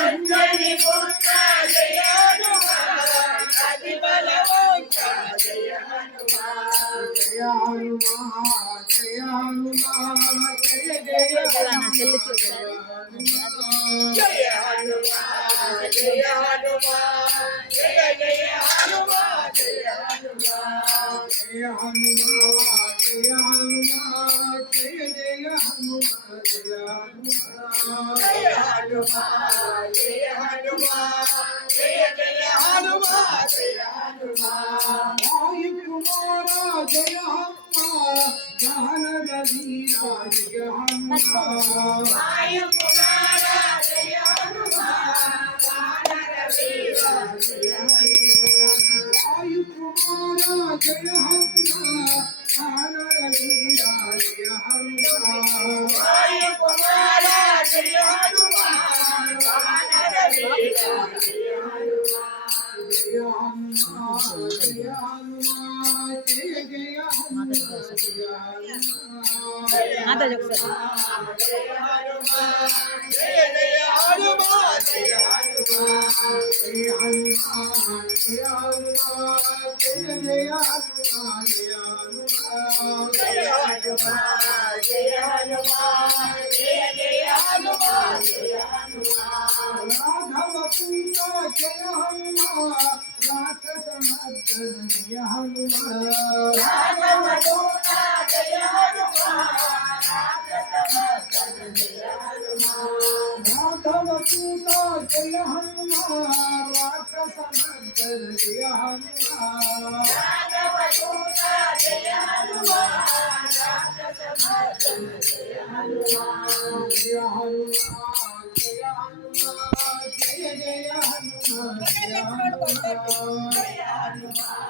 అంజని పుత్ర జయ హనుమాన్ అతి బలవంత జయ హనుమాన్ జయ హనుమాన్ జయ హనుమాన్ జయ జయ హనుమాన్ జయ హనుమాన్ జయ హనుమాన్ జయ జయ హనుమాన్ జయ హనుమాన్ జయ హనుమాన్ జయ హనుమాన్ జయ జయ హనుమాన్ జయ హనుమాన్ జయ హనుమాన్ జయ హనుమాన్ జయ జయ హనుమాన్ జయ హనుమాన్ వాయు కుమార జయ హనుమాన్ జ్ఞాన వీరా జయ హనుమాన్ వాయు కుమార జయ హనుమాన్ జ్ఞాన వీరా జయ హనుమాన్ వాయు కుమార జయ హనుమాన్ జ్ఞాన వీరా జయ హనుమాన్ వాయు కుమార జయ హనుమాన్ జ్ఞాన వీరా జయ హనుమాన్ జయ హనుమాన్ జయ హనుమాన్ జయ జయ హనుమాన్ జయ హనుమాన్ జయ హనుమాన్ జయ జయ హనుమాన్ జయ హనుమాన్ జయ హనుమాన్ జయ హనుమాన్ జయ జయ హనుమాన్ జయ హనుమాన్ జయ హనుమాన్ జయ హనుమాన్ జయ జయ హనుమాన్ జయ హనుమాన్ రాఘవ పూత జయ హనుమాన్ రాక్షస మర్దన జయ హనుమాన్ రాఘవ పూత జయ హనుమాన్ రాక్షస మర్దన జయ హనుమాన్ రాఘవ పూత జయ హనుమాన్ రాక్షస మర్దన జయ హనుమాన్ రాఘవ పూత జయ హనుమాన్ రాక్షస మర్దన జయ హనుమాన్ జయ హనుమాన్ జయ హనుమాన్ జయ జయ హనుమాన్ జయ హనుమాన్ జయ హనుమాన్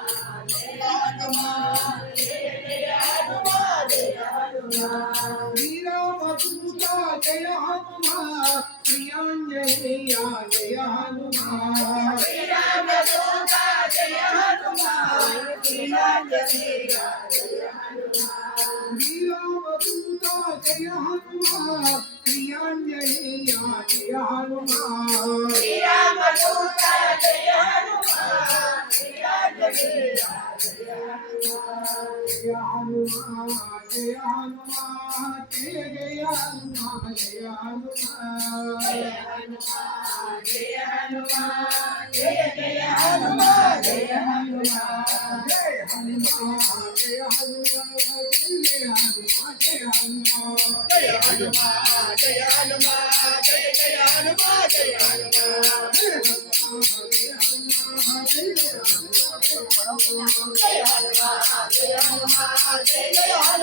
జయ హనుమాన్ జయ జయ హనుమాన్ జయ హనుమాన్ శ్రీరామదూత జయ హనుమాన్ ప్రియాంజనేయ జయ హనుమాన్ శ్రీరామదూత జయ హనుమాన్ ప్రియాంజనేయ జయ హనుమాన్ శ్రీరామదూత జయ హనుమాన్ ప్రియాంజనేయ జయ హనుమాన్ శ్రీరామదూత జయ హనుమాన్ ప్రియాంజనేయ జయ హనుమాన్ జయ హనుమాన్ జయ హనుమాన్ జయ జయ హనుమాన్ జయ హనుమాన్ జయ హనుమాన్ జయ హనుమాన్ జయ జయ హనుమాన్ జయ హనుమాన్ జయ హనుమాన్ జయ హనుమాన్ జయ హనుమాన్ జయ హనుమాన్ జయ హనుమాన్ జయ హనుమాన్ జయ జయ హనుమాన్ జయ హనుమాన్ జయ హనుమాన్ జయ హనుమాన్ జయ హనుమాన్ జయ హనుమాన్ జయ హనుమాన్ జయ జయ హనుమాన్